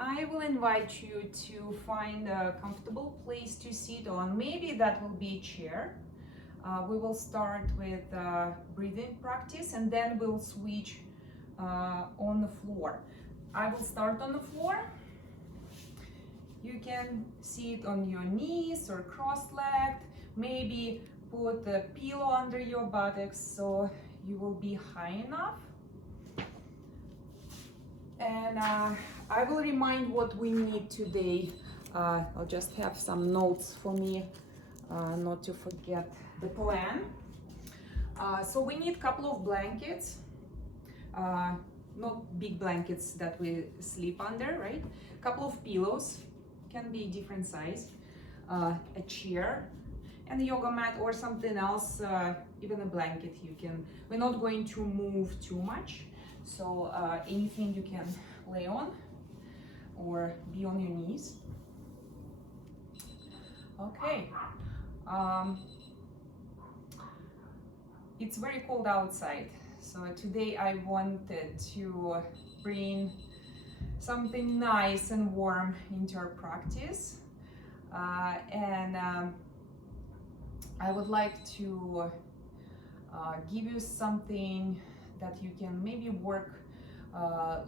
I will invite you to find a comfortable place to sit on. Maybe that will be a chair. We will start with breathing practice and then we'll switch on the floor. I will start on the floor. You can sit on your knees or cross-legged. Maybe put a pillow under your buttocks so you will be high enough. And I will remind what we need today. I'll just have some notes for me not to forget the plan. So we need a couple of blankets, not big blankets that we sleep under, right? A couple of pillows, can be different size, a chair, and a yoga mat or something else, even a blanket you can. We're not going to move too much, so anything you can lay on or be on your knees. Okay. It's very cold outside, so today I wanted to bring something nice and warm into our practice, and I would like to give you something that you can maybe work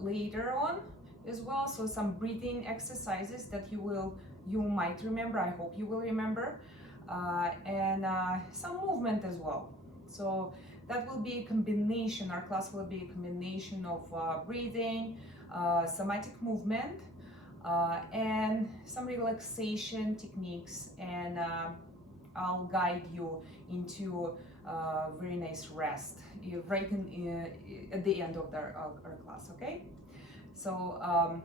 later on as well. So some breathing exercises that you might remember, I hope you will remember, and some movement as well. So that will be a combination, our class will be a combination of breathing, somatic movement, and some relaxation techniques, and I'll guide you into very nice rest right at the end of our class, okay? So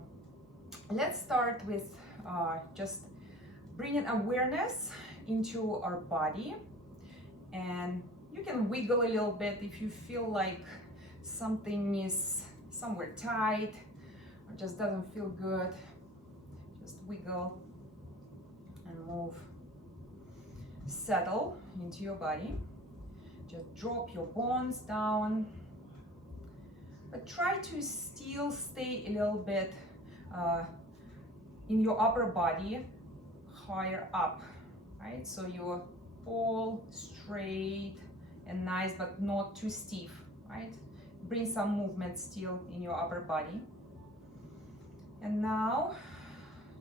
let's start with just bringing awareness into our body, and you can wiggle a little bit if you feel like something is somewhere tight or just doesn't feel good. Just wiggle and move. Settle into your body. Just drop your bones down, but try to still stay a little bit in your upper body, higher up, right? So you're all straight and nice, but not too stiff, right? Bring some movement still in your upper body. And now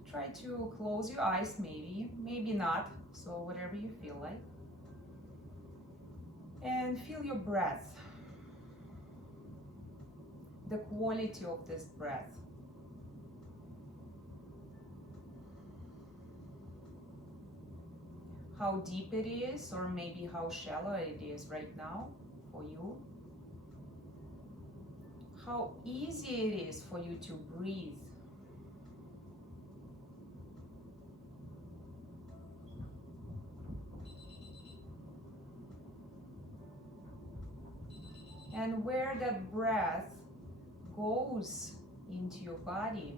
try to close your eyes, maybe not, so whatever you feel like. And feel your breath, the quality of this breath. How deep it is, or maybe how shallow it is right now for you. How easy it is for you to breathe. And where that breath goes into your body,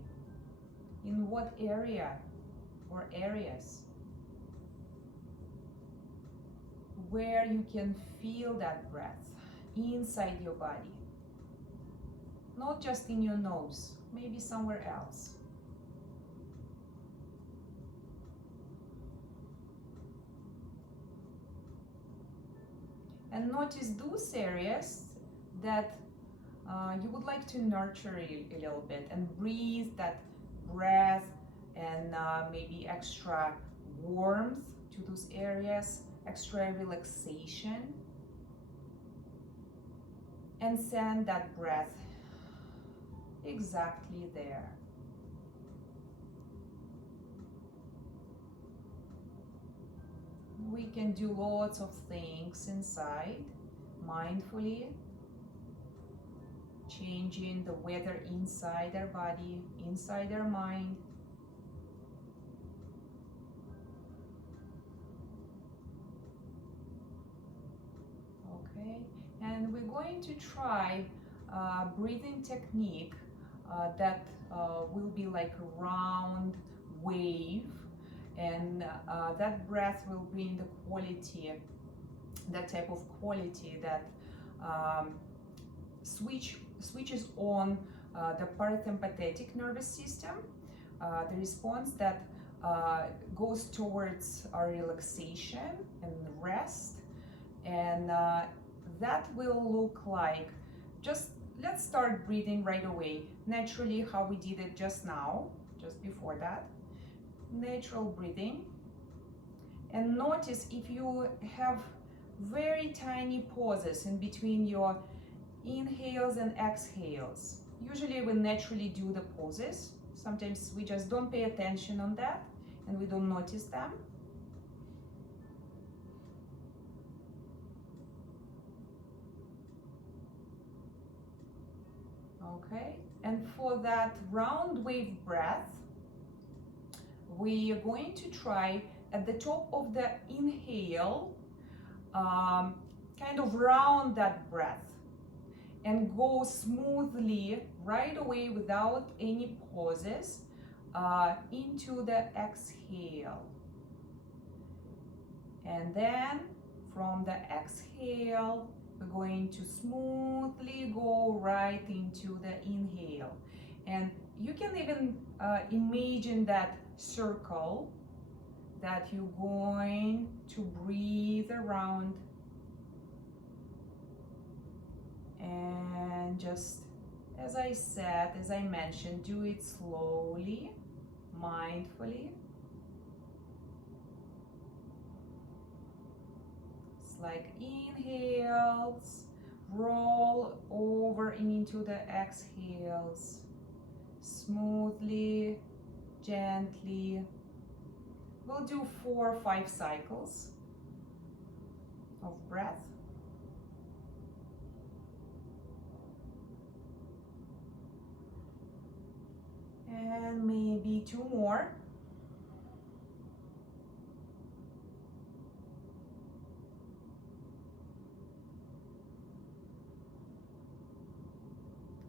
in what area or areas, where you can feel that breath inside your body, not just in your nose, maybe somewhere else. And notice those areas that you would like to nurture a little bit, and breathe that breath and maybe extra warmth to those areas, extra relaxation, and send that breath exactly there. We can do lots of things inside, mindfully, changing the weather inside our body, inside our mind. Okay, and we're going to try a breathing technique that will be like a round wave, and that breath will bring the quality, that type of quality that switches on the parasympathetic nervous system, the response that goes towards our relaxation and rest. And that will look like, just let's start breathing right away, naturally, how we did it just now, just before that. Natural breathing. And notice if you have very tiny pauses in between your inhales and exhales. Usually we naturally do the pauses. Sometimes we just don't pay attention on that and we don't notice them. Okay, and for that round wave breath, we are going to try at the top of the inhale, kind of round that breath and go smoothly right away without any pauses into the exhale. And then from the exhale, we're going to smoothly go right into the inhale. And you can even imagine that circle that you're going to breathe around, and just as I said, as I mentioned, do it slowly, mindfully. It's like inhales, roll over into the exhales, smoothly, gently. We'll do 4 or 5 cycles of breath. And maybe 2 more.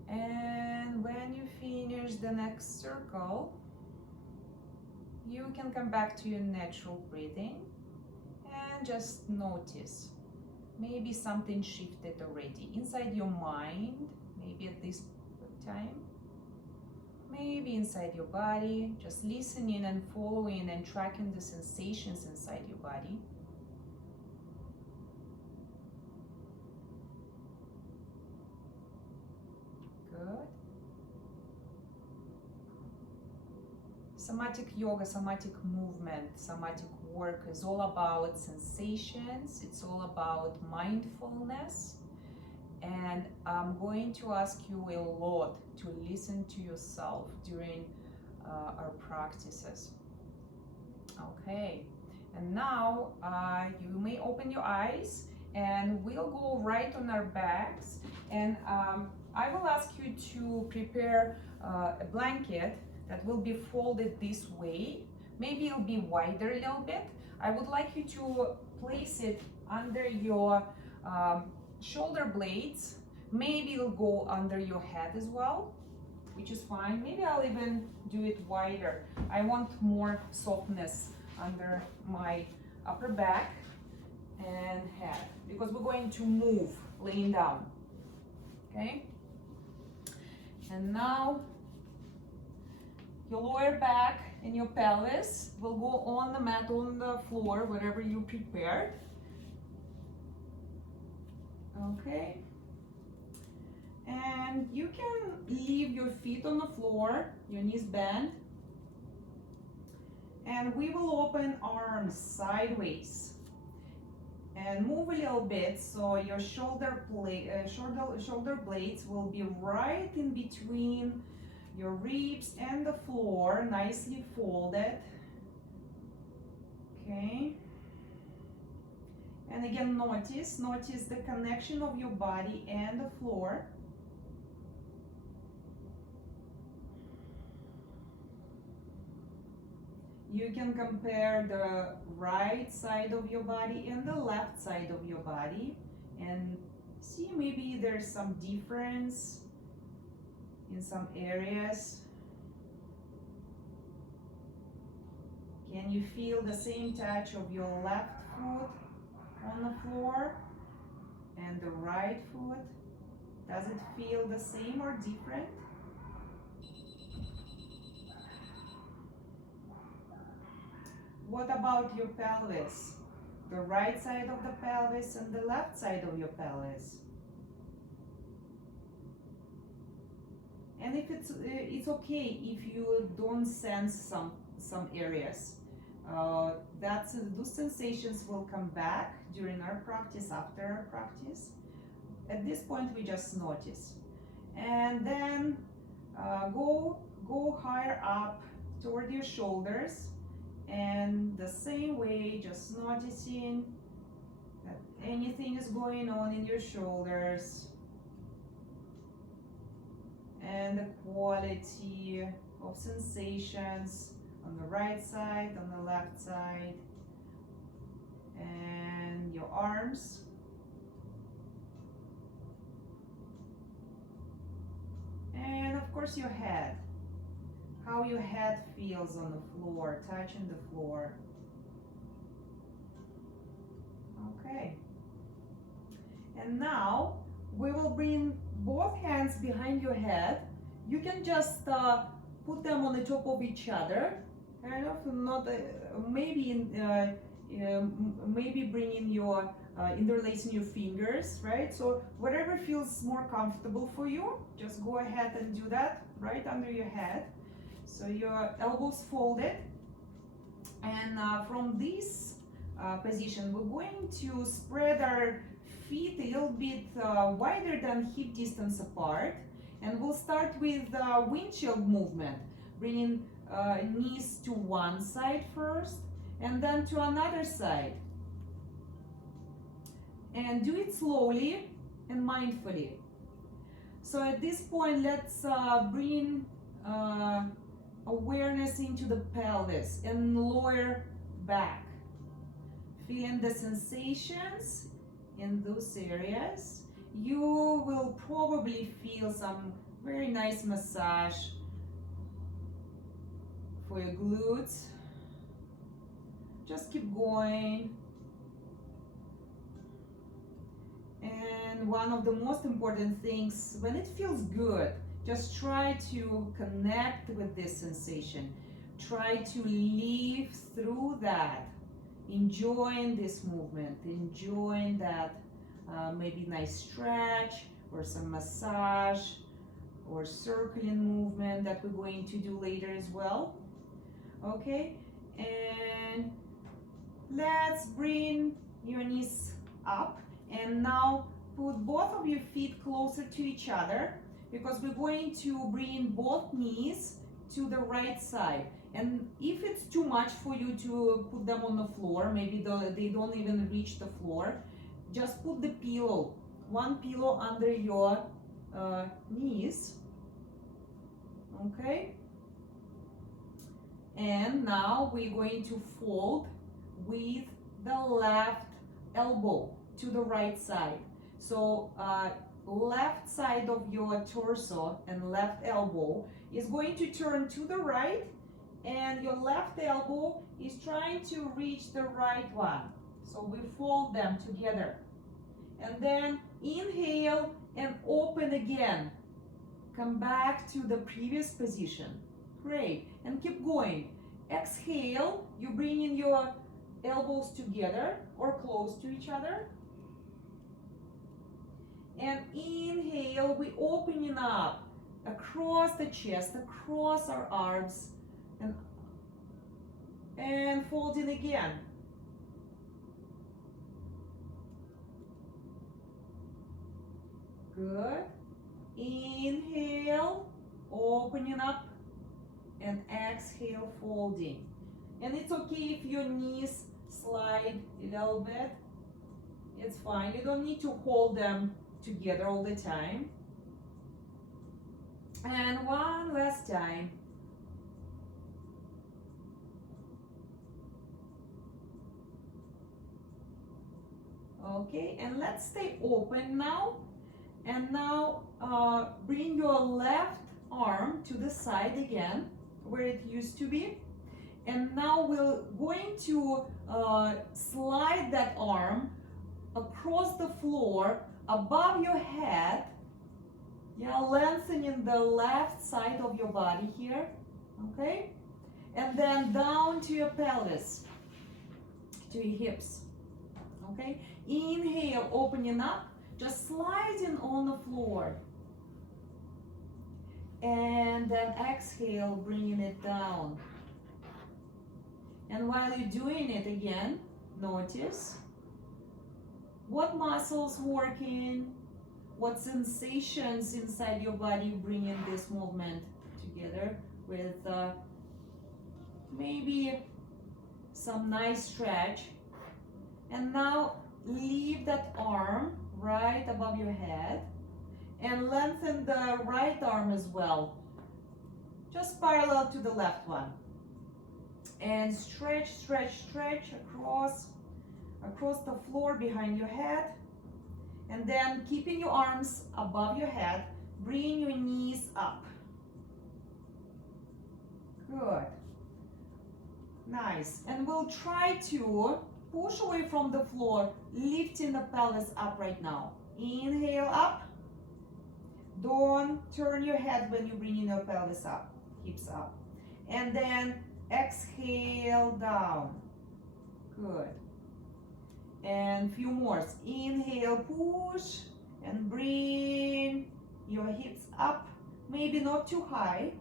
And when you finish the next circle, you can come back to your natural breathing and just notice. Maybe something shifted already inside your mind, maybe at this time. Maybe inside your body, just listening and following and tracking the sensations inside your body. Good. Somatic yoga, somatic movement, somatic work is all about sensations. It's all about mindfulness. And I'm going to ask you a lot to listen to yourself during our practices. Okay, and now you may open your eyes and we'll go right on our backs. And I will ask you to prepare a blanket that will be folded this way. Maybe it'll be wider a little bit. I would like you to place it under your shoulder blades. Maybe it'll go under your head as well, which is fine. Maybe I'll even do it wider. I want more softness under my upper back and head because we're going to move laying down. Okay? And now your lower back and your pelvis will go on the mat, on the floor, whatever you prepared. Okay, and you can leave your feet on the floor, your knees bent, and we will open arms sideways and move a little bit so your shoulder blades will be right in between your ribs and the floor, nicely folded. Okay. And again, notice the connection of your body and the floor. You can compare the right side of your body and the left side of your body and see maybe there's some difference in some areas. Can you feel the same touch of your left foot on the floor and the right foot? Does it feel the same or different? What about your pelvis? The right side of the pelvis and the left side of your pelvis. And if it's okay if you don't sense some areas. Those sensations will come back during our practice, after our practice. At this point, we just notice, and then go higher up toward your shoulders, and the same way, just noticing that anything is going on in your shoulders, and the quality of sensations on the right side, on the left side, and your arms. And of course your head, how your head feels on the floor, touching the floor. Okay. And now we will bring both hands behind your head. You can just put them on the top of each other, kind of, not maybe bringing your interlacing your fingers, right? So whatever feels more comfortable for you, just go ahead and do that right under your head. So your elbows folded, and from this position, we're going to spread our feet a little bit wider than hip distance apart, and we'll start with windshield movement, bringing knees to one side first and then to another side, and do it slowly and mindfully. So at this point, let's bring awareness into the pelvis and lower back, feeling the sensations in those areas. You will probably feel some very nice massage for your glutes. Just keep going. And one of the most important things, when it feels good, just try to connect with this sensation. Try to live through that, enjoying this movement, enjoying that maybe nice stretch or some massage or circling movement that we're going to do later as well. Okay, and let's bring your knees up, and now put both of your feet closer to each other, because we're going to bring both knees to the right side. And if it's too much for you to put them on the floor, maybe they don't even reach the floor, just put the pillow, one pillow under your knees. Okay? And now we're going to fold with the left elbow to the right side. So left side of your torso and left elbow is going to turn to the right, and your left elbow is trying to reach the right one. So we fold them together. And then inhale and open again. Come back to the previous position. Great. And keep going. Exhale, you bring in your elbows together or close to each other. And inhale, we opening up across the chest, across our arms, and folding again. Good. Inhale, opening up, and exhale, folding. And it's okay if your knees slide a little bit. It's fine. You don't need to hold them together all the time. And one last time. Okay, and let's stay open now. And now bring your left arm to the side again, where it used to be. And now we're going to slide that arm across the floor above your head. Yeah, lengthening the left side of your body here. Okay? And then down to your pelvis. to your hips. Okay, inhale, opening up, just sliding on the floor. And then exhale, bringing it down. And while you're doing it again, notice what muscles working, what sensations inside your body bringing this movement together with maybe some nice stretch. And now leave that arm right above your head and lengthen the right arm as well, just parallel to the left one. And stretch, stretch, stretch across the floor behind your head. And then keeping your arms above your head, bring your knees up. Good. Nice. And we'll try to push away from the floor, lifting the pelvis up right now. Inhale up. Don't turn your head when you're bringing your pelvis up, hips up. And then exhale down. Good. And few more. Inhale, push, and bring your hips up. Maybe not too high.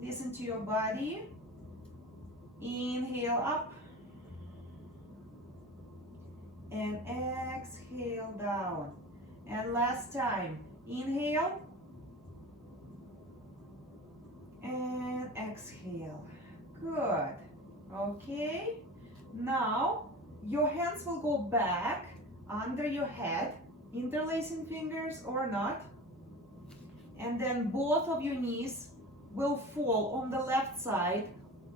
Listen to your body. Inhale up. And exhale down. And last time. Inhale. And exhale. Good. Okay. Now, your hands will go back under your head, interlacing fingers or not. And then both of your knees will fall on the left side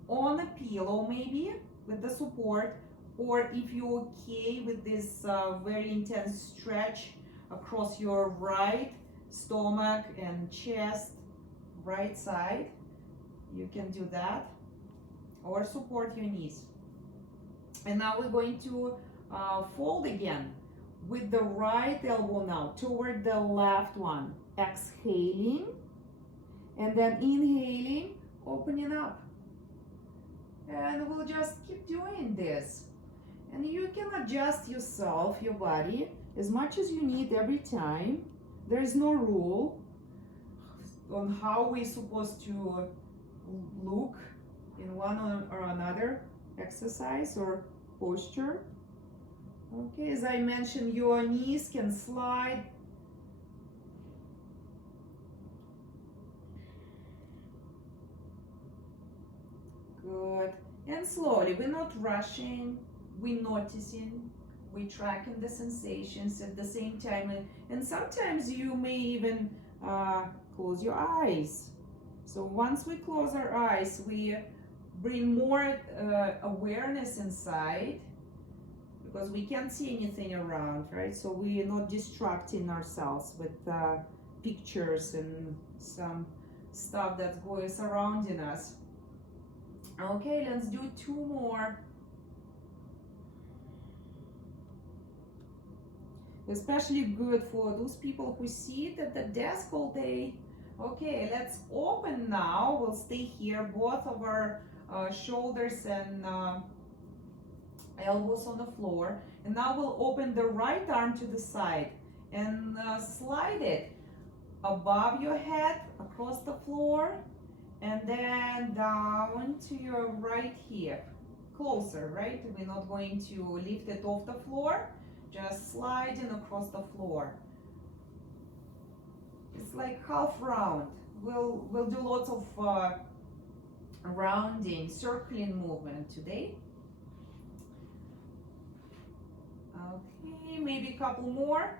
on a pillow maybe with the support, or if you're okay with this very intense stretch across your right stomach and chest, right side, you can do that, or support your knees. And now we're going to fold again with the right elbow now toward the left one, exhaling, and then inhaling, opening up. And we'll just keep doing this. And you can adjust yourself, your body, as much as you need every time. There is no rule on how we're supposed to look in one or another exercise or posture. Okay, as I mentioned, your knees can slide. Good. And slowly, we're not rushing, we're noticing, we're tracking the sensations at the same time. And sometimes you may even close your eyes. So once we close our eyes, we bring more awareness inside, because we can't see anything around, right? So we are not distracting ourselves with pictures and some stuff that's going surrounding us. Okay, let's do two more. Especially good for those people who sit at the desk all day. Okay, let's open now. We'll stay here, both of our shoulders and elbows on the floor. And now we'll open the right arm to the side and slide it above your head, across the floor, and then down to your right hip. Closer, right? We're not going to lift it off the floor, just sliding across the floor. It's like half round. We'll do lots of rounding, circling movement today. Okay, maybe a couple more.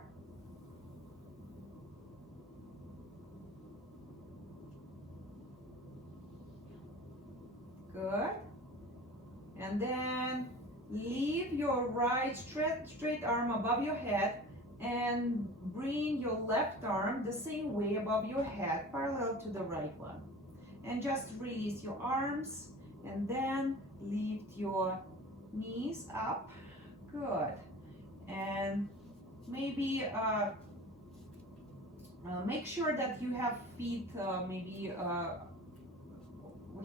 Good. And then leave your right straight arm above your head and bring your left arm the same way above your head, parallel to the right one. And just release your arms and then lift your knees up. Good. And maybe make sure that you have feet maybe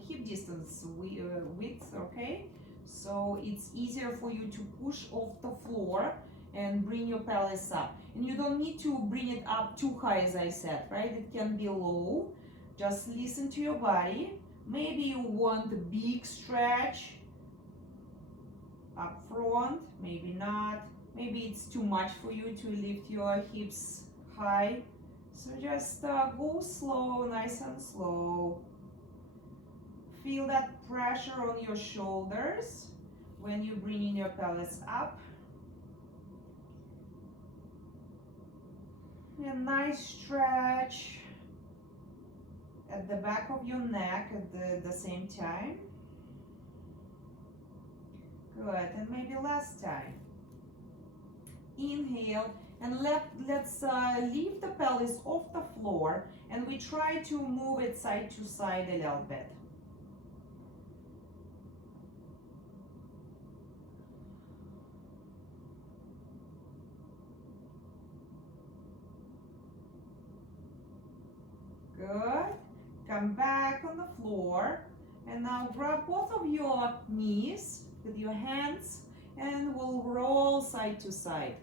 hip distance width, okay? So it's easier for you to push off the floor and bring your pelvis up. And you don't need to bring it up too high, as I said, right? It can be low. Just listen to your body. Maybe you want a big stretch up front, maybe not. Maybe it's too much for you to lift your hips high. So just go slow, nice and slow. Feel that pressure on your shoulders when you bring in your pelvis up. A nice stretch at the back of your neck at the same time. Good, and maybe last time. Inhale, and let's leave the pelvis off the floor, and we try to move it side to side a little bit. Good. Come back on the floor, and now grab both of your knees with your hands, and we'll roll side to side.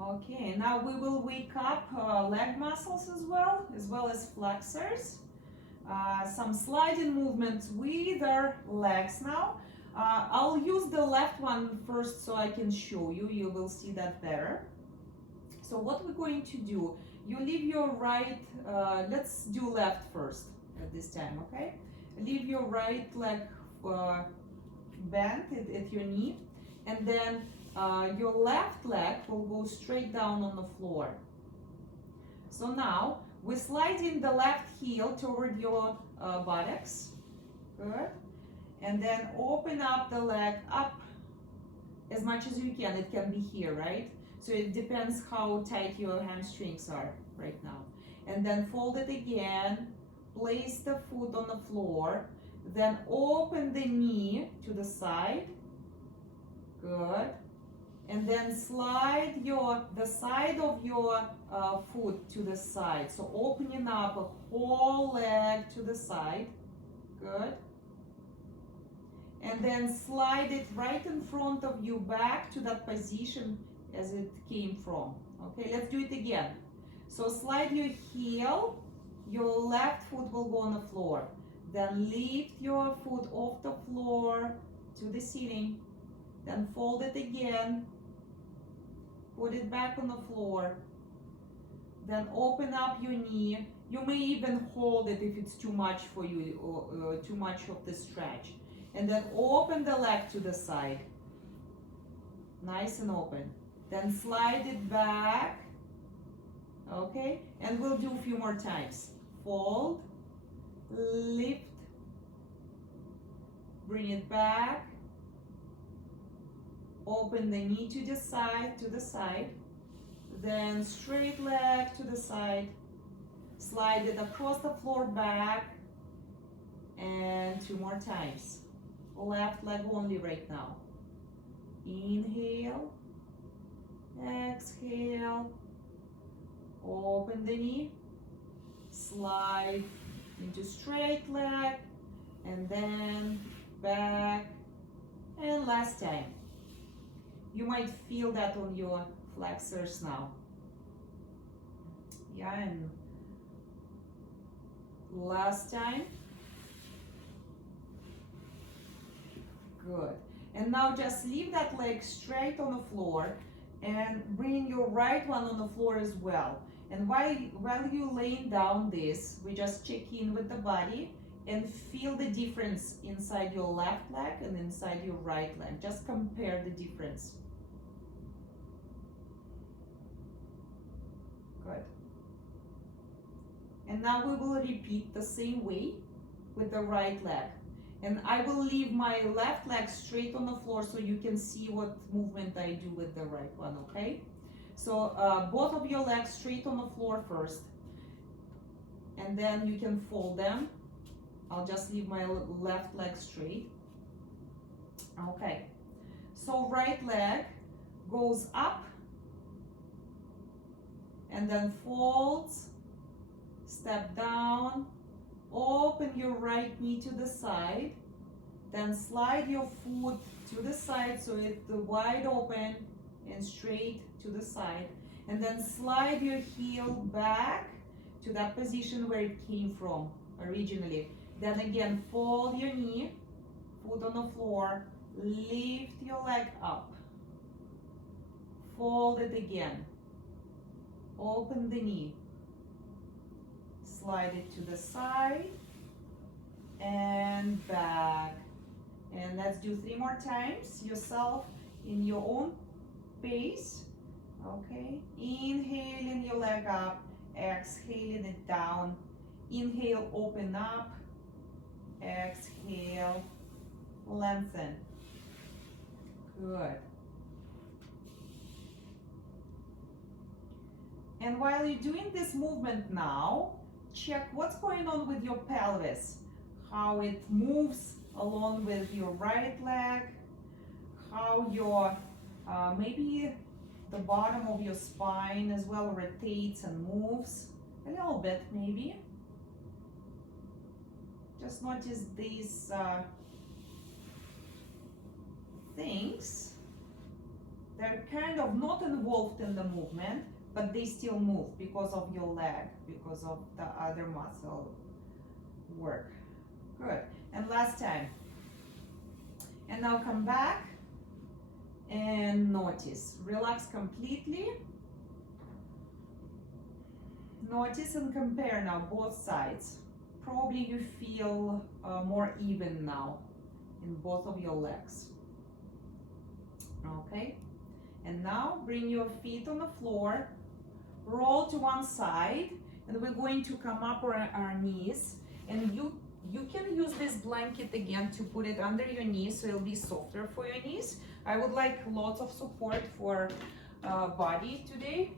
Okay, now we will wake up leg muscles as well as flexors. Some sliding movements with our legs now. I'll use the left one first so I can show you. You will see that better. So what we're going to do, you leave your right, let's do left first at this time, okay? Leave your right leg bent at your knee, and then your left leg will go straight down on the floor. So now we slide in the left heel toward your buttocks. Good. And then open up the leg up as much as you can. It can be here, right? So it depends how tight your hamstrings are right now. And then fold it again. Place the foot on the floor. Then open the knee to the side. Good. And then slide the side of your foot to the side. So opening up a whole leg to the side. Good. And then slide it right in front of you back to that position as it came from. Okay, let's do it again. So slide your heel, your left foot will go on the floor. Then lift your foot off the floor to the ceiling. Then fold it again. Put it back on the floor. Then open up your knee. You may even hold it if it's too much for you, or too much of the stretch. And then open the leg to the side. Nice and open. Then slide it back. Okay? And we'll do a few more times. Fold, lift, bring it back. Open the knee to the side. Then straight leg to the side. Slide it across the floor back. And 2 more times. Left leg only right now. Inhale, exhale, open the knee, slide into straight leg, and then back, and last time. You might feel that on your flexors now. Yeah, and last time. Good. And now just leave that leg straight on the floor and bring your right one on the floor as well. And while you're laying down this, we just check in with the body and feel the difference inside your left leg and inside your right leg. Just compare the difference. Good. And now we will repeat the same way with the right leg. And I will leave my left leg straight on the floor so you can see what movement I do with the right one, okay? So both of your legs straight on the floor first. And then you can fold them. I'll just leave my left leg straight. Okay. So right leg goes up and then folds, step down, open your right knee to the side, then slide your foot to the side so it's wide open and straight to the side, and then slide your heel back to that position where it came from originally. Then again, fold your knee, foot on the floor, lift your leg up, fold it again, open the knee, slide it to the side and back. And let's do 3 more times, yourself in your own pace. Okay, inhaling your leg up, exhaling it down. Inhale, open up, exhale, lengthen. Good. And while you're doing this movement now, check what's going on with your pelvis, how it moves along with your right leg, how your maybe the bottom of your spine as well rotates and moves a little bit maybe. Just notice these things. They're kind of not involved in the movement, but they still move because of your leg, because of the other muscle work. Good. And last time. And now come back and notice. Relax completely. Notice and compare now both sides. Probably you feel more even now in both of your legs. Okay. And now bring your feet on the floor. Roll to one side, and we're going to come up on our knees, and you can use this blanket again to put it under your knees so it'll be softer for your knees. I would like lots of support for body today.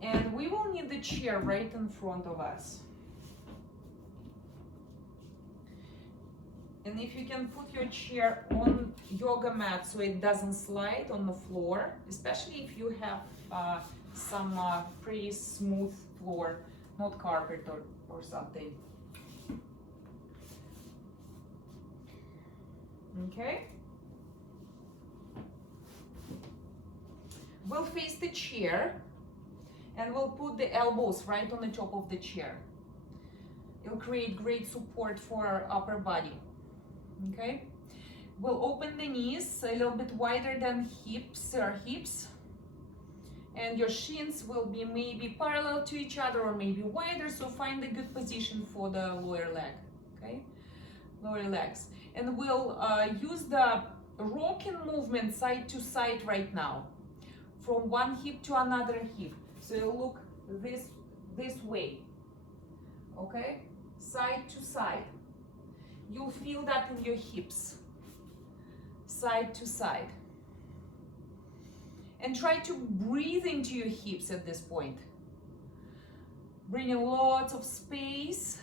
And we will need the chair right in front of us. And if you can put your chair on yoga mat so it doesn't slide on the floor, especially if you have some pretty smooth floor, not carpet or something. Okay. We'll face the chair and we'll put the elbows right on the top of the chair. It'll create great support for our upper body. Okay. We'll open the knees a little bit wider than our hips. And your shins will be maybe parallel to each other or maybe wider, so find a good position for the lower leg, okay? Lower legs. And we'll use the rocking movement side to side right now, from one hip to another hip. So you look this way, okay? Side to side. You'll feel that in your hips, side to side. And try to breathe into your hips at this point. Bring in lots of space.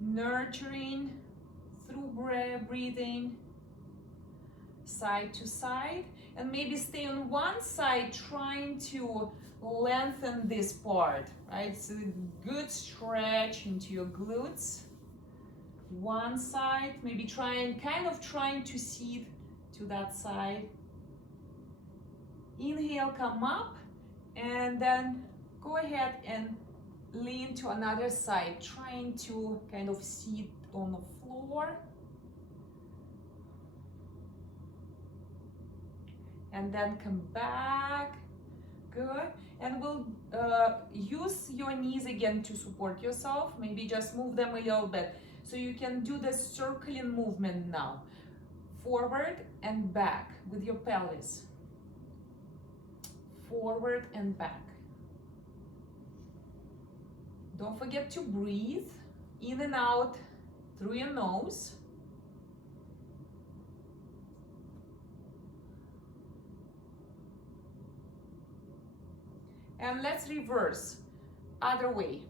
Nurturing through breathing. Side to side. And maybe stay on one side trying to lengthen this part, right? So good stretch into your glutes. One side, maybe trying to seat to that side. Inhale, come up, and then go ahead and lean to another side, trying to kind of sit on the floor. And then come back. Good. And we'll use your knees again to support yourself. Maybe just move them a little bit. So you can do the circling movement now. Forward and back with your pelvis. Forward and back. Don't forget to breathe in and out through your nose. And let's reverse, other way.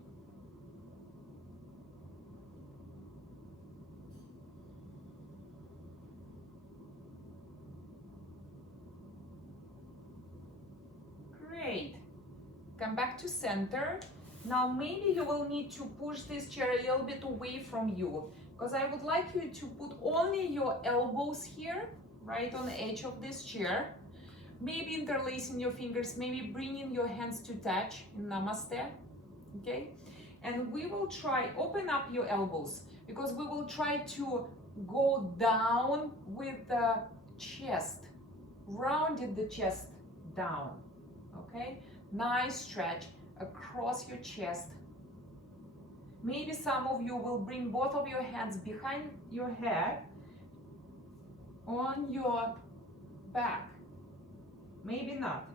come back to center. Now maybe you will need to push this chair a little bit away from you, because I would like you to put only your elbows here, right on the edge of this chair. Maybe interlacing your fingers, maybe bringing your hands to touch in Namaste, okay? And we will try, open up your elbows, because we will try to go down with the chest, rounded the chest down, okay? Nice stretch across your chest. Maybe some of you will bring both of your hands behind your head on your back. Maybe not.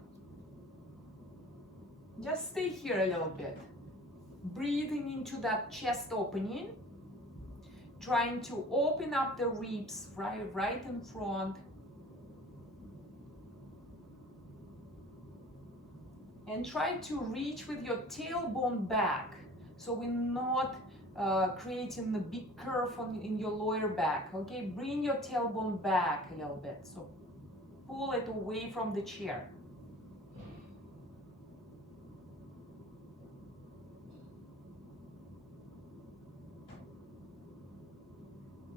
Just stay here a little bit. Breathing into that chest opening. Trying to open up the ribs right in front. And try to reach with your tailbone back, so we're not creating a big curve in your lower back, okay? Bring your tailbone back a little bit, so pull it away from the chair.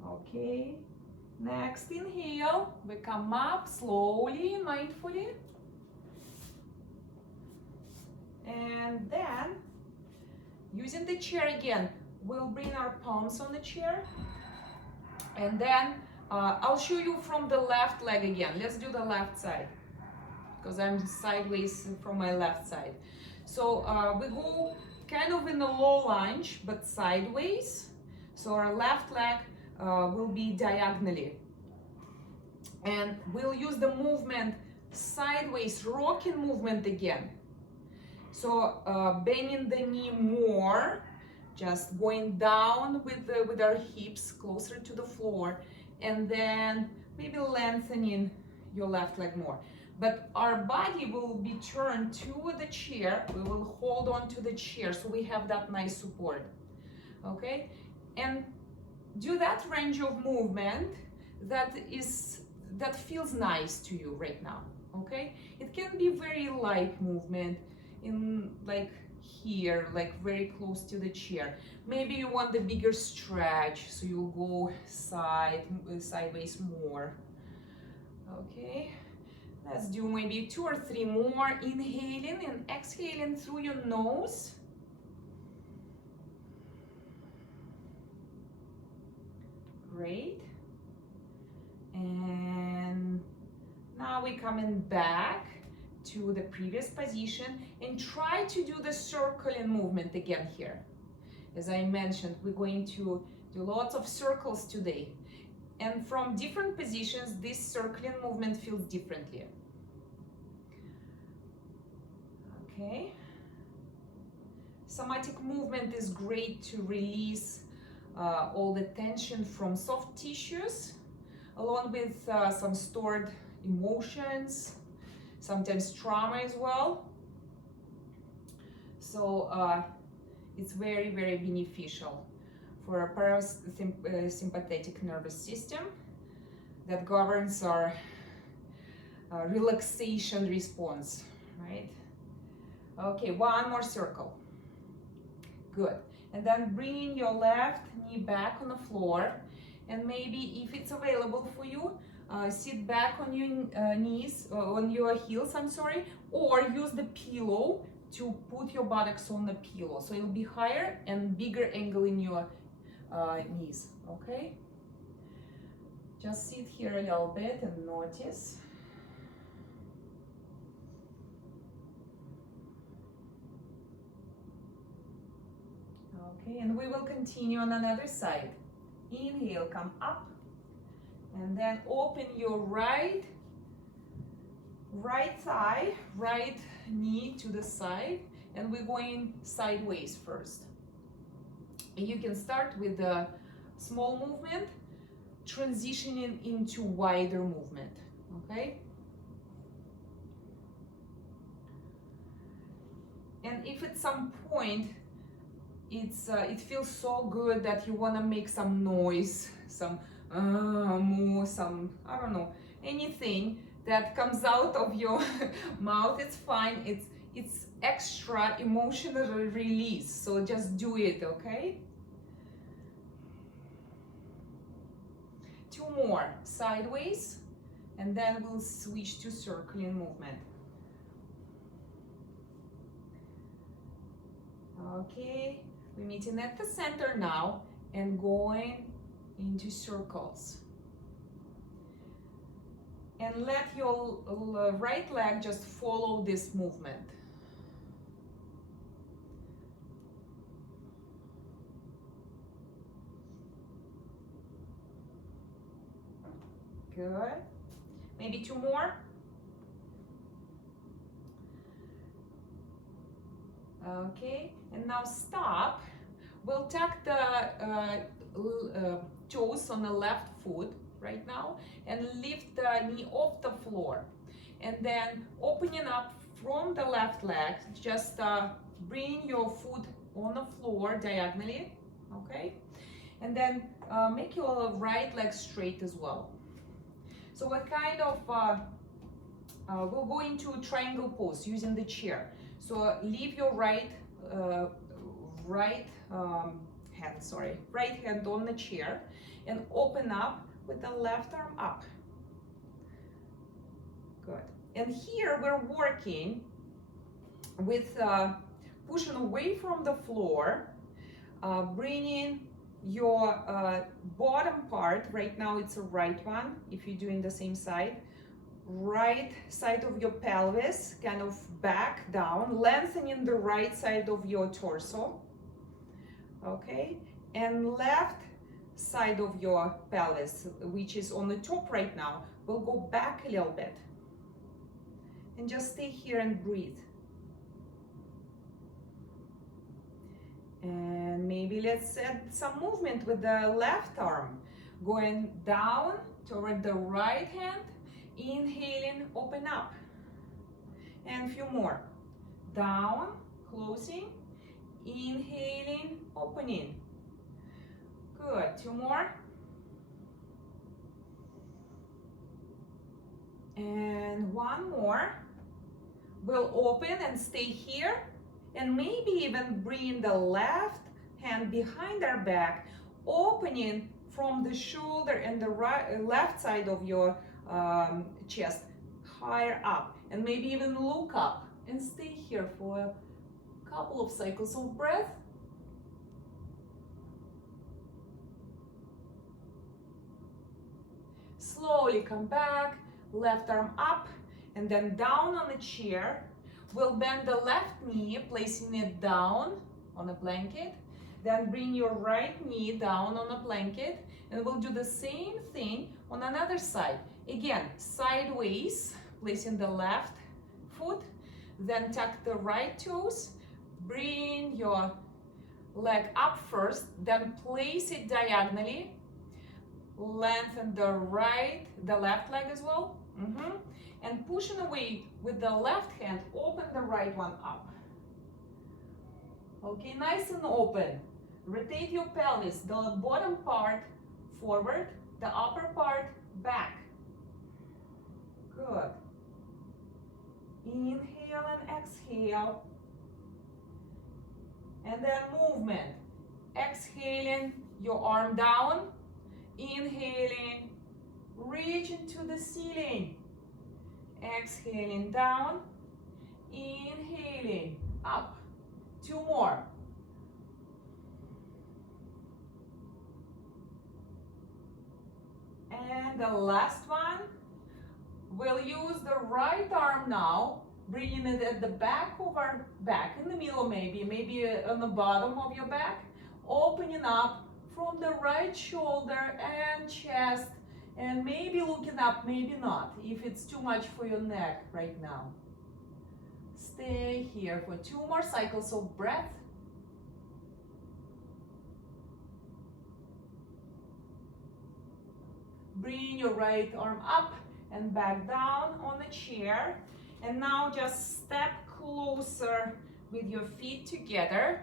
Okay, next inhale, we come up slowly, mindfully. And then, using the chair again, we'll bring our palms on the chair. And then I'll show you from the left leg again. Let's do the left side, because I'm sideways from my left side. So we go kind of in a low lunge, but sideways. So our left leg will be diagonally. And we'll use the movement sideways, rocking movement again. So bending the knee more, just going down with our hips closer to the floor, and then maybe lengthening your left leg more. But our body will be turned to the chair. We will hold on to the chair so we have that nice support. Okay? And do that range of movement that feels nice to you right now. Okay? It can be very light movement, in like here, like very close to the chair. Maybe you want the bigger stretch, so you'll go sideways more. Okay, let's do maybe 2 or 3 more. Inhaling and exhaling through your nose. Great. And now we're coming back to the previous position and try to do the circling movement again here. As I mentioned, we're going to do lots of circles today. And from different positions, this circling movement feels differently. Okay. Somatic movement is great to release all the tension from soft tissues, along with some stored emotions, sometimes trauma as well. So it's very, very beneficial for our parasympathetic nervous system that governs our relaxation response, right? Okay, one more circle. Good. And then bring your left knee back on the floor, and maybe if it's available for you, sit back on your knees, on your heels, I'm sorry, or use the pillow to put your buttocks on the pillow. So it'll be higher and bigger angle in your knees, okay? Just sit here a little bit and notice. Okay, and we will continue on another side. Inhale, come up. And then open your right thigh, right knee to the side, and we're going sideways first. And you can start with a small movement, transitioning into wider movement, okay? And if at some point it feels so good that you want to make some noise, some moo, some, I don't know, anything that comes out of your mouth, it's fine. it's extra emotional release, so just do it, okay? 2 more sideways, and then we'll switch to circling movement. Okay, we're meeting at the center now and going into circles. And let your right leg just follow this movement. Good. Maybe 2 more. Okay, and now stop. We'll tuck the toes on the left foot right now and lift the knee off the floor. And then opening up from the left leg, just bring your foot on the floor diagonally, okay? And then make your right leg straight as well. So what kind of, we'll go into triangle pose using the chair. So leave your right hand on the chair and open up with the left arm up. Good. And here we're working with pushing away from the floor, bringing your bottom part, right now it's a right one, if you're doing the same side, right side of your pelvis, kind of back down, lengthening the right side of your torso, okay, and left side of your pelvis, which is on the top right now, will go back a little bit. And just stay here and breathe. And maybe let's add some movement with the left arm, going down toward the right hand, inhaling, open up. And a few more. Down, closing, inhaling, opening. Good. 2 more. And 1 more. We'll open and stay here. And maybe even bring the left hand behind our back, opening from the shoulder and the left side of your chest, higher up. And maybe even look up and stay here for a couple of cycles of breath. Slowly come back, left arm up, and then down on the chair. We'll bend the left knee, placing it down on a blanket. Then bring your right knee down on a blanket, and we'll do the same thing on another side. Again, sideways, placing the left foot, then tuck the right toes, bring your leg up first, then place it diagonally, lengthen the left leg as well. And pushing away with the left hand, open the right one up. Okay, nice and open. Rotate your pelvis, the bottom part forward, the upper part back. Good. Inhale and exhale. And then movement. Exhaling, your arm down. Inhaling, reach into the ceiling. Exhaling down, inhaling up. 2 more. And the last one, we'll use the right arm now, bringing it at the back of our back, in the middle maybe on the bottom of your back, opening up from the right shoulder and chest. And maybe looking up, maybe not, if it's too much for your neck right now. Stay here for 2 more cycles of breath. Bring your right arm up and back down on the chair. And now just step closer with your feet together.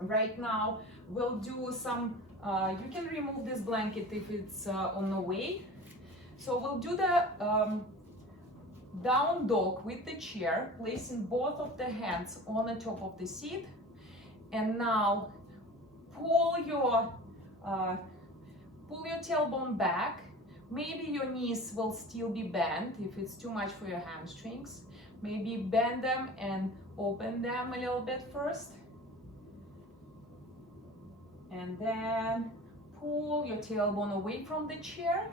Right now, we'll do some you can remove this blanket if it's on the way. So we'll do the down dog with the chair, placing both of the hands on the top of the seat. And now pull your tailbone back. Maybe your knees will still be bent if it's too much for your hamstrings. Maybe bend them and open them a little bit first. And then pull your tailbone away from the chair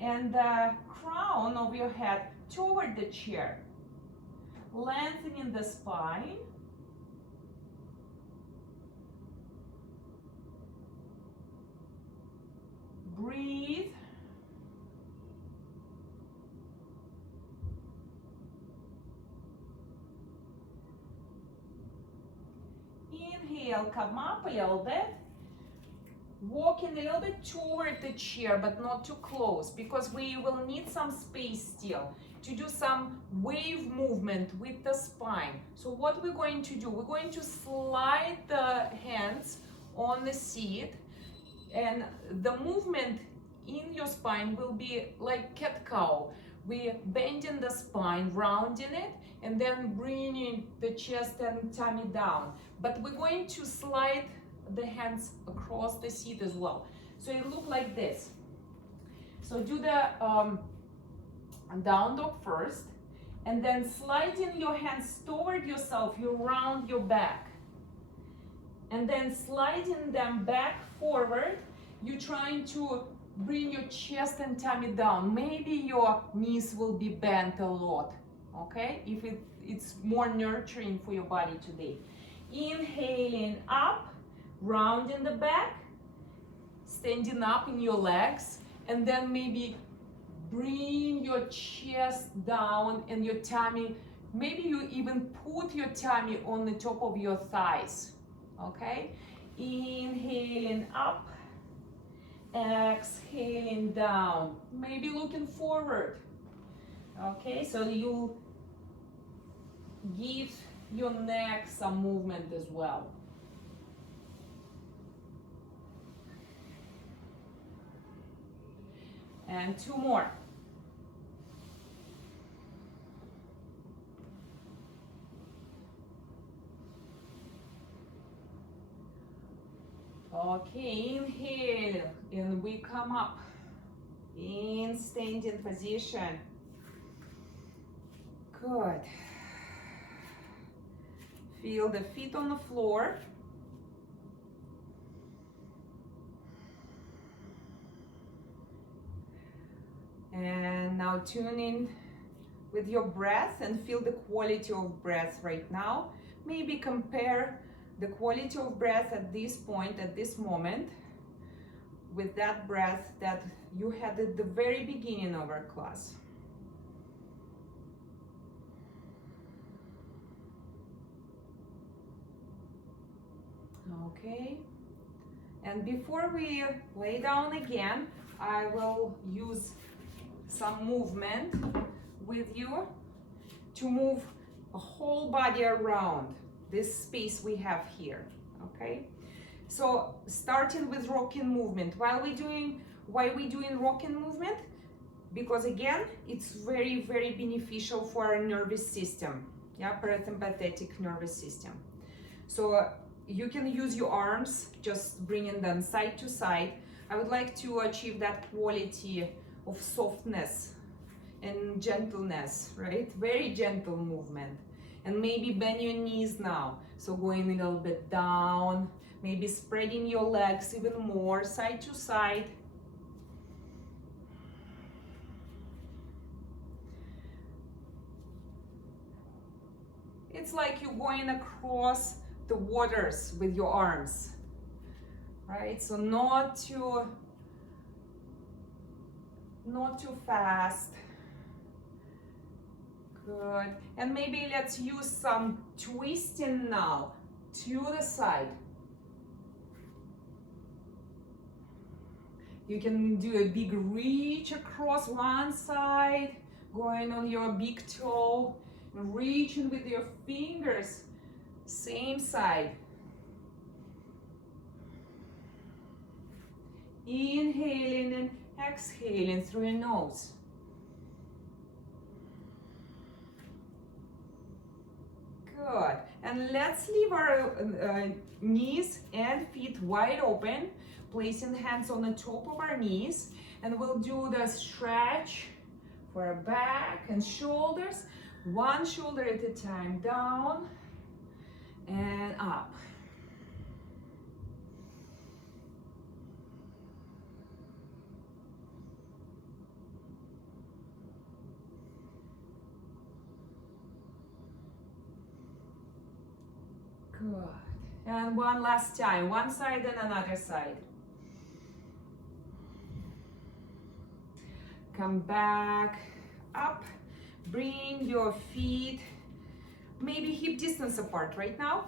and the crown of your head toward the chair. Lengthening the spine. Breathe. Inhale, come up a little bit. Walking a little bit toward the chair, but not too close, because we will need some space still to do some wave movement with the spine. So what we're going to do, we're going to slide the hands on the seat, and the movement in your spine will be like cat-cow. We're bending the spine, rounding it, and then bringing the chest and tummy down. But we're going to slide the hands across the seat as well. So it looks like this. So do the down dog first, and then sliding your hands toward yourself, you round your back. And then sliding them back forward, you're trying to bring your chest and tummy down. Maybe your knees will be bent a lot, okay? If it's more nurturing for your body today. Inhaling up, rounding the back, standing up in your legs, and then maybe bring your chest down and your tummy. Maybe you even put your tummy on the top of your thighs, okay? Inhaling up, exhaling down, maybe looking forward, okay? So you give your neck some movement as well. And two more. Okay, inhale, and we come up in standing position. Good. Feel the feet on the floor. And now tune in with your breath and feel the quality of breath right now. Maybe compare the quality of breath at this point, at this moment, with that breath that you had at the very beginning of our class. Okay. And before we lay down again, I will use some movement with you to move a whole body around this space we have here, okay? So starting with rocking movement. Why we doing rocking movement? Because again, it's very, very beneficial for our nervous system, yeah, parasympathetic nervous system. So you can use your arms, just bringing them side to side. I would like to achieve that quality of softness and gentleness, right? Very gentle movement. And maybe bend your knees now. So going a little bit down, maybe spreading your legs even more, side to side. It's like you're going across the waters with your arms, right? So not too fast. Good. And maybe let's use some twisting now to the side. You can do a big reach across one side, going on your big toe, reaching with your fingers, same side. Inhaling and exhaling through your nose. Good. And let's leave our knees and feet wide open, placing hands on the top of our knees. And we'll do the stretch for our back and shoulders. One shoulder at a time, down and up. Good. And one last time, one side and another side. Come back up. Bring your feet maybe hip distance apart right now.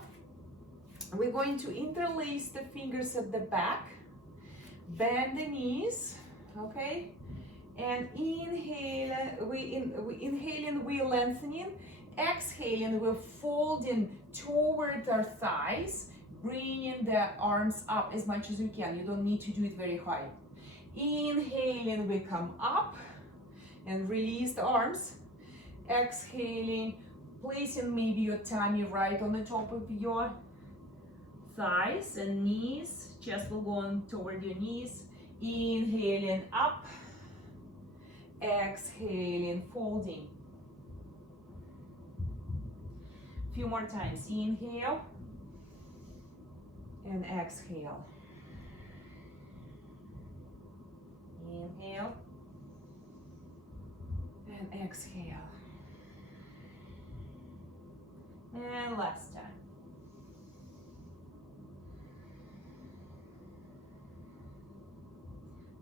We're going to interlace the fingers at the back. Bend the knees, okay? And inhale, inhaling, we're lengthening. Exhaling, we're folding toward our thighs, bringing the arms up as much as you can. You don't need to do it very high. Inhaling, we come up and release the arms. Exhaling, placing maybe your tummy right on the top of your thighs and knees. Chest will go on toward your knees. Inhaling up. Exhaling, folding. Few more times. Inhale and exhale. Inhale and exhale. And last time.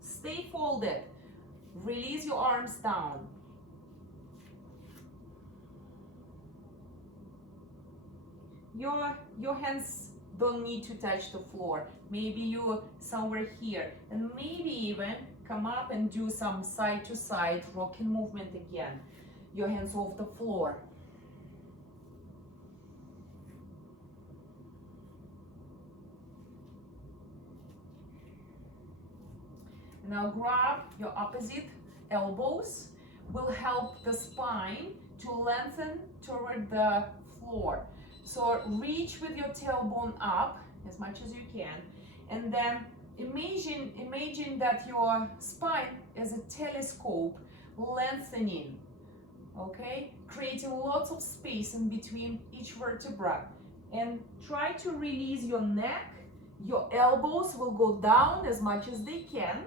Stay folded. Release your arms down. Your hands don't need to touch the floor. Maybe you're somewhere here, and maybe even come up and do some side to side rocking movement again. Your hands off the floor. Now grab your opposite elbows. Will help the spine to lengthen toward the floor. So reach with your tailbone up as much as you can, and then imagine that your spine is a telescope lengthening, okay? Creating lots of space in between each vertebra. And try to release your neck. Your elbows will go down as much as they can.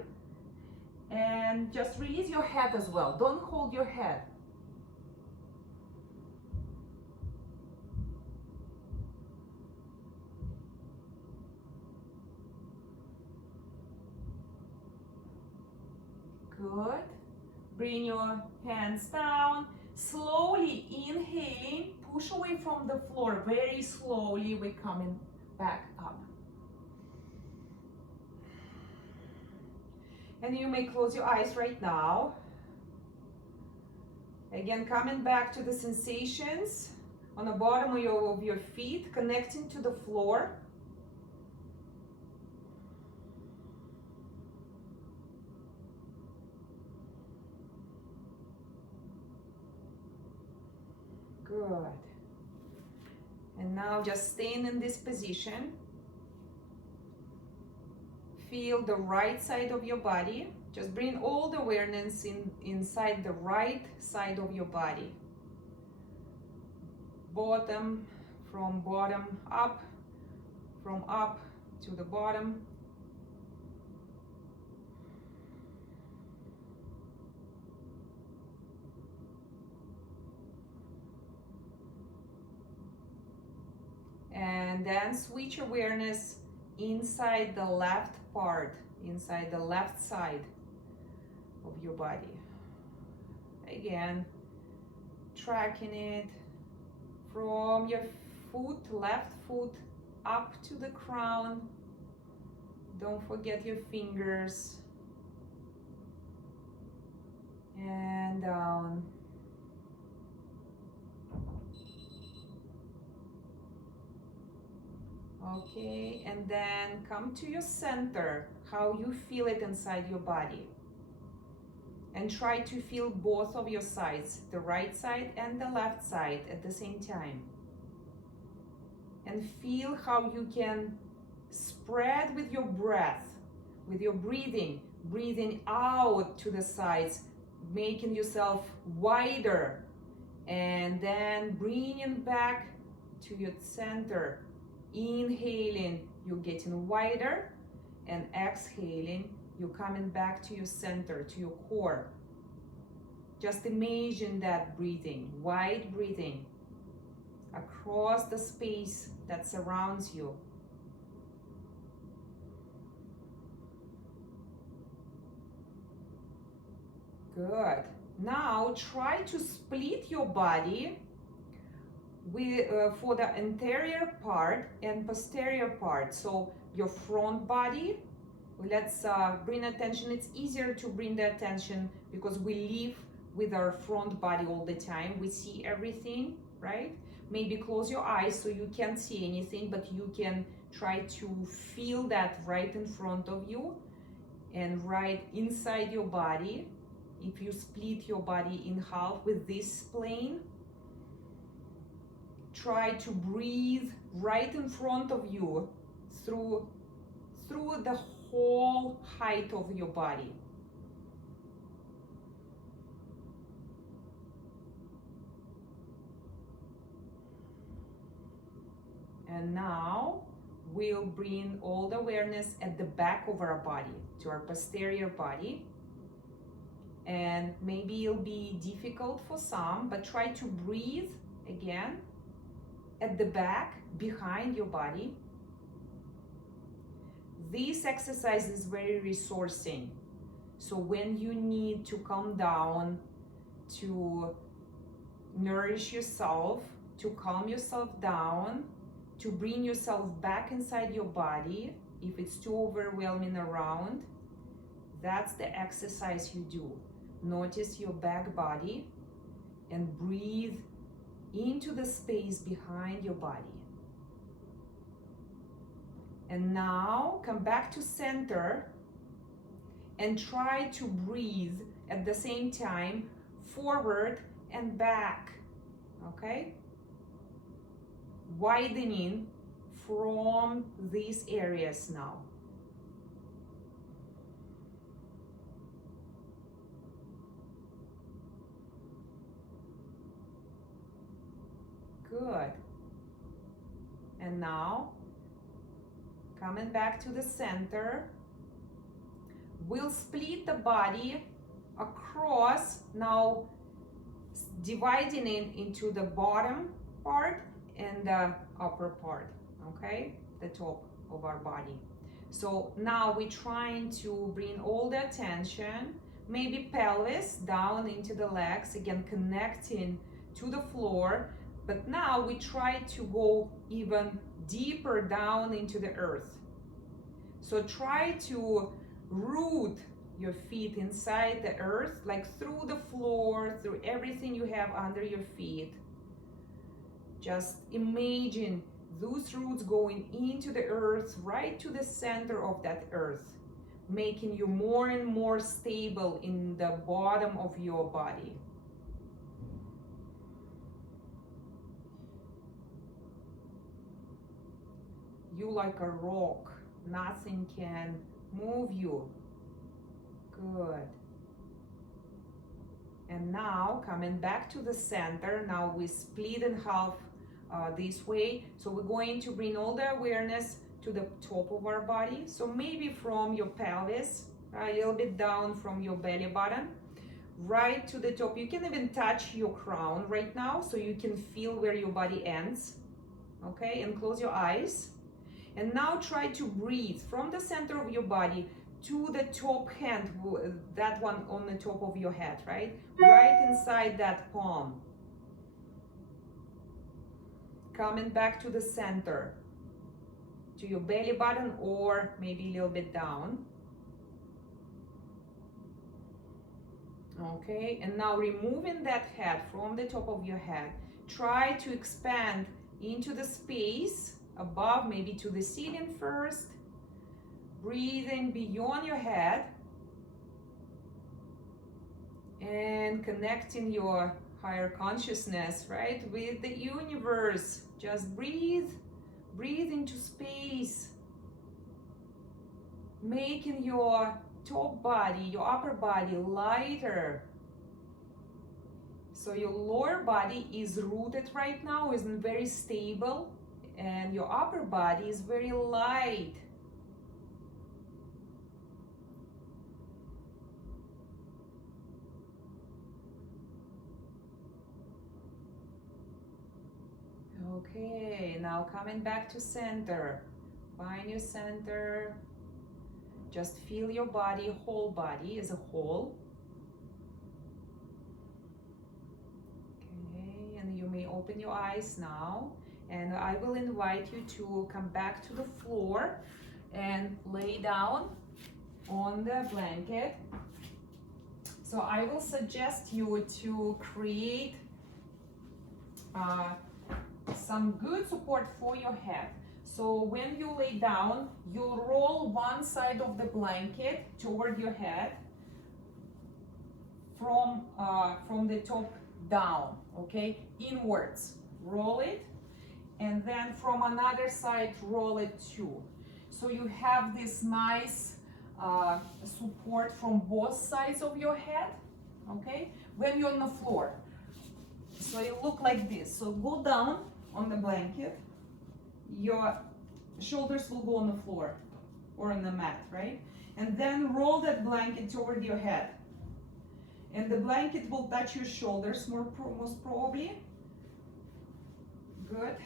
And just release your head as well. Don't hold your head. Good. Bring your hands down. Slowly inhaling. Push away from the floor. Very slowly we're coming back up. And you may close your eyes right now. Again, coming back to the sensations on the bottom of your feet, connecting to the floor. Good. And now just staying in this position. Feel the right side of your body. Just bring all the awareness inside the right side of your body. Bottom, from bottom up, from up to the bottom. And then switch awareness inside the left part, inside the left side of your body. Again, tracking it from your foot, left foot, up to the crown. Don't forget your fingers. And down. Okay, and then come to your center, how you feel it inside your body. And try to feel both of your sides, the right side and the left side at the same time. and feel how you can spread with your breath, with your breathing, breathing out to the sides, making yourself wider, and then bringing back to your center. Inhaling, you're getting wider, and exhaling, you're coming back to your center, to your core. Just imagine that breathing, wide breathing across the space that surrounds you. Good. Now try to split your body with, for the anterior part and posterior part. So your front body, let's bring attention. It's easier to bring the attention because we live with our front body all the time. We see everything, right? Maybe close your eyes so you can't see anything, but you can try to feel that right in front of you and right inside your body. If you split your body in half with this plane, try to breathe right in front of you through the whole height of your body. And now we'll bring all the awareness at the back of our body, to our posterior body. And maybe it'll be difficult for some, but try to breathe again at the back, behind your body. This exercise is very resourcing. So when you need to calm down, to nourish yourself, to calm yourself down, to bring yourself back inside your body, if it's too overwhelming around, that's the exercise you do. Notice your back body and breathe into the space behind your body. And now come back to center and try to breathe at the same time forward and back, okay? Widening from these areas now. Good. And now, coming back to the center, we'll split the body across, now dividing it into the bottom part and the upper part, okay? The top of our body. So now we're trying to bring all the attention, maybe pelvis down into the legs, again connecting to the floor. But now we try to go even deeper down into the earth. So try to root your feet inside the earth, like through the floor, through everything you have under your feet. Just imagine those roots going into the earth, right to the center of that earth, making you more and more stable in the bottom of your body. You like a rock, nothing can move you. Good. And now coming back to the center, now we split in half this way. So we're going to bring all the awareness to the top of our body. So maybe from your pelvis, a little bit down from your belly button, right to the top. You can even touch your crown right now so you can feel where your body ends. Okay, and close your eyes. And now try to breathe from the center of your body to the top hand, that one on the top of your head, right? Right inside that palm. Coming back to the center, to your belly button or maybe a little bit down. Okay, and now removing that head from the top of your head, try to expand into the space above, maybe to the ceiling first. Breathing beyond your head and connecting your higher consciousness, right, with the universe. Just breathe Breathe into space, making your top body, your upper body lighter. So your lower body is rooted right now, isn't very stable, and your upper body is very light. Okay, now coming back to center. Find your center. Just feel your body, whole body as a whole. Okay, and you may open your eyes now. And I will invite you to come back to the floor and lay down on the blanket. So I will suggest you to create some good support for your head. So when you lay down, you roll one side of the blanket toward your head from the top down, okay, inwards. Roll it, and then from another side, roll it too. So you have this nice support from both sides of your head, okay, when you're on the floor. So it look like this. So go down on the blanket, your shoulders will go on the floor or on the mat, right? And then roll that blanket toward your head. And the blanket will touch your shoulders most probably. Good.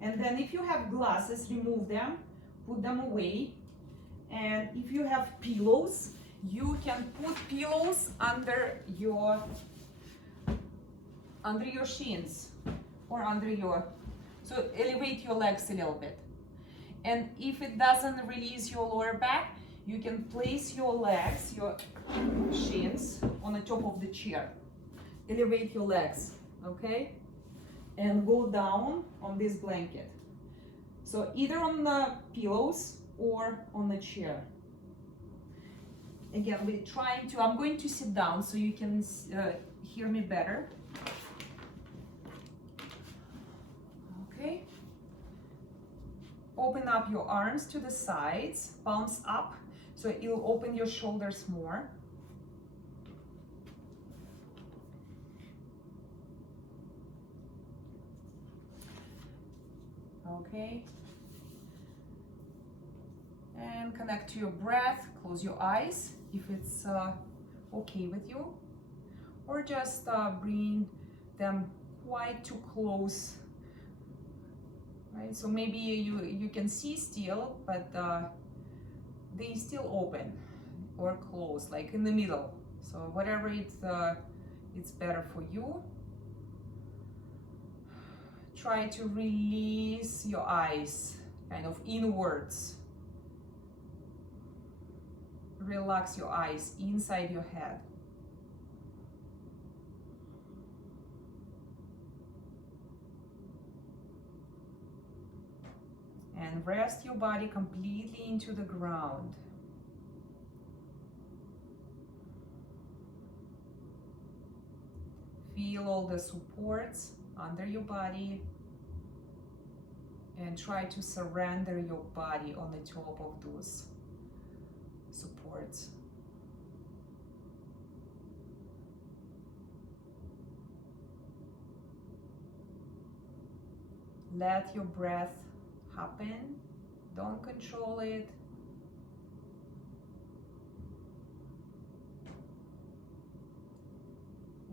And then if you have glasses, remove them, put them away. And if you have pillows, you can put pillows under your shins or under your, so elevate your legs a little bit. And if it doesn't release your lower back, you can place your legs, your shins on the top of the chair. Elevate your legs, okay? And go down on this blanket. So either on the pillows or on the chair. Again, we're trying to, I'm going to sit down so you can hear me better. Okay. Open up your arms to the sides, palms up, so you'll open your shoulders more. Okay. And connect to your breath, close your eyes if it's okay with you, or just bring them quite too close. Right, so maybe you can see still, but they still open or close, like in the middle. So whatever it's better for you. Try to release your eyes kind of inwards. Relax your eyes inside your head. And rest your body completely into the ground. Feel all the supports under your body and try to surrender your body on the top of those supports. Let your breath happen, don't control it.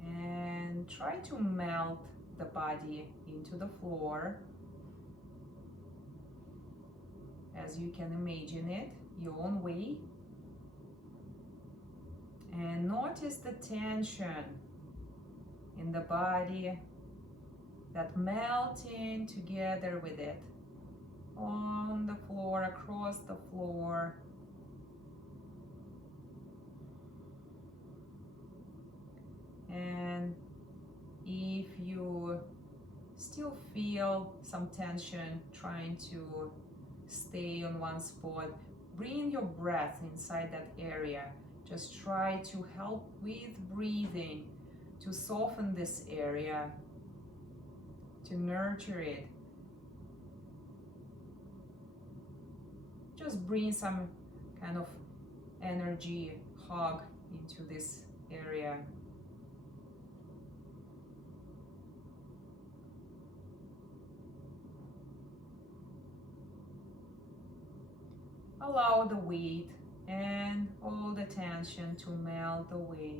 And try to melt the body into the floor as you can imagine it, your own way. And notice the tension in the body, that melting together with it on the floor, across the floor. And if you still feel some tension trying to stay on one spot, bring your breath inside that area. Just try to help with breathing to soften this area, to nurture it. just bring some kind of energy hug into this area. Allow the weight and all the tension to melt away.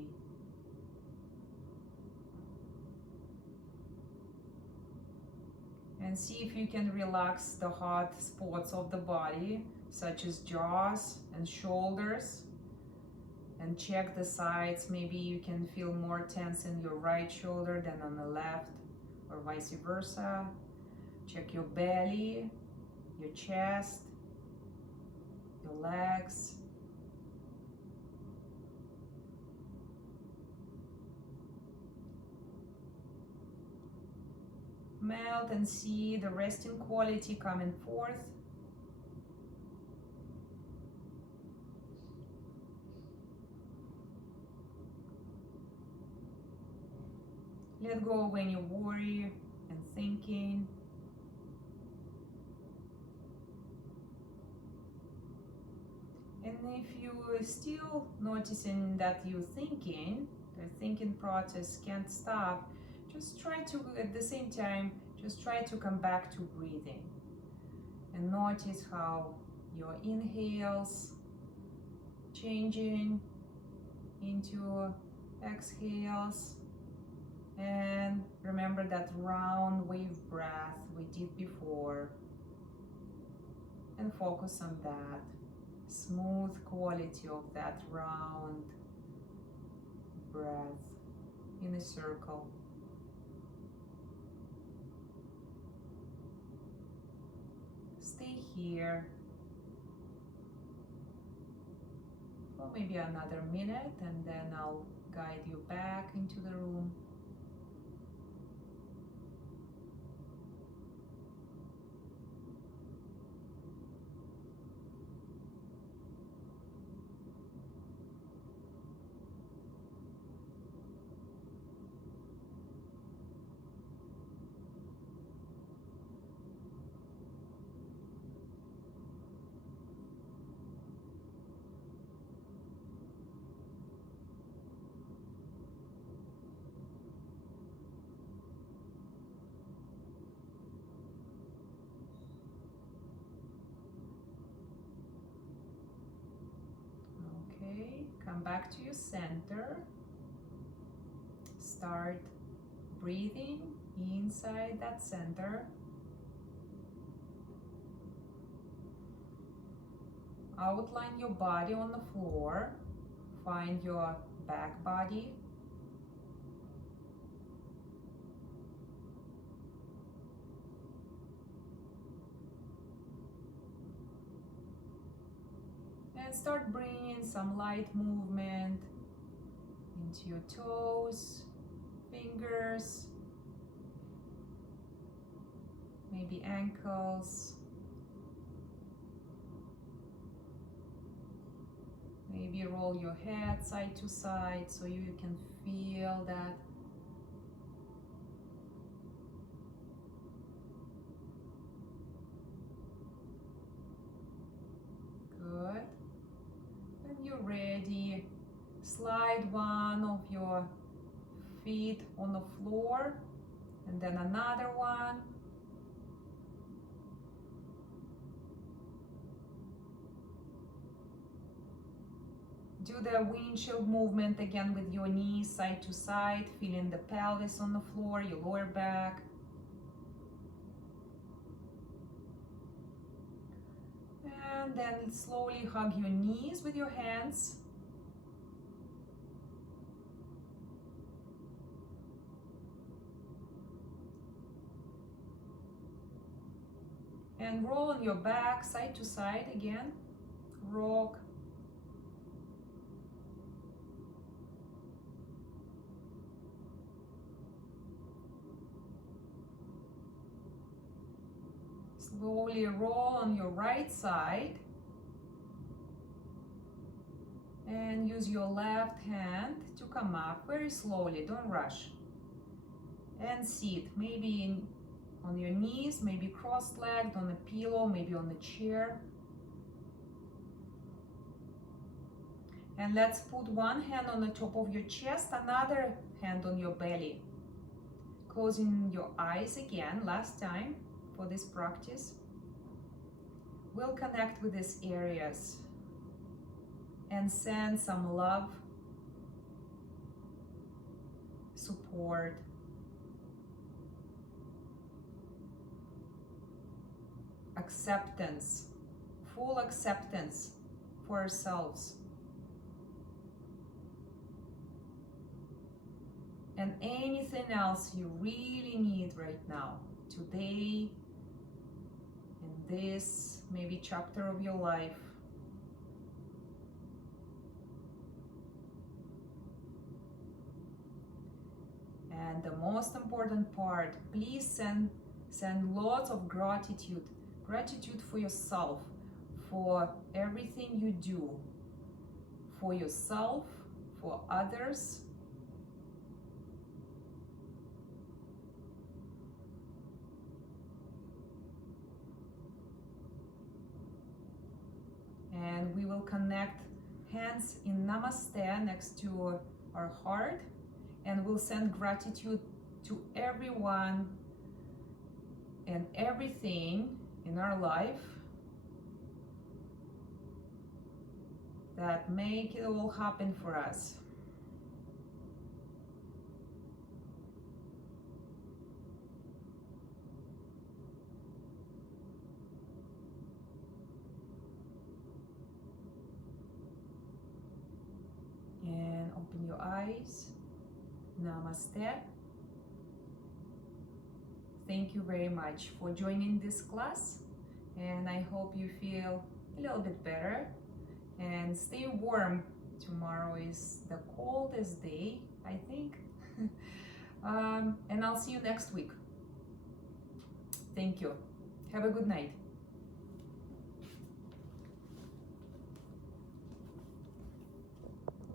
And see if you can relax the hot spots of the body, such as jaws and shoulders. And check the sides. Maybe you can feel more tense in your right shoulder than on the left, or vice versa. Check your belly, your chest, your legs. Melt and see the resting quality coming forth. Let go of any worry and thinking. And if you're still noticing that you're thinking, the thinking process can't stop, just try to, at the same time, just try to come back to breathing. And notice how your inhales changing into exhales. And remember that round wave breath we did before. And focus on that smooth quality of that round breath in a circle. Stay here for maybe another minute, and then I'll guide you back into the room. Okay, come back to your center. Start breathing inside that center. Outline your body on the floor. Find your back body. And start bringing some light movement into your toes, fingers, maybe ankles. Maybe roll your head side to side so you can feel that. Good. When you're ready, slide one of your feet on the floor and then another one. Do the windshield movement again with your knees side to side, feeling the pelvis on the floor, your lower back. And then slowly hug your knees with your hands. And roll on your back side to side again. Rock. Slowly roll on your right side and use your left hand to come up very slowly, don't rush. And sit, maybe on your knees, maybe cross-legged on a pillow, maybe on a chair. And let's put one hand on the top of your chest, another hand on your belly. Closing your eyes again, last time for this practice. We'll connect with these areas and send some love, support, acceptance, full acceptance for ourselves. And anything else you really need right now, today, in this maybe chapter of your life. And the most important part, please send lots of gratitude. Gratitude for yourself, for everything you do, for yourself, for others. And we will connect hands in Namaste next to our heart, and we'll send gratitude to everyone and everything in our life that make it all happen for us. And open your eyes. Namaste. Thank you very much for joining this class, and I hope you feel a little bit better. And stay warm. Tomorrow is the coldest day, I think. And I'll see you next week. Thank you. Have a good night.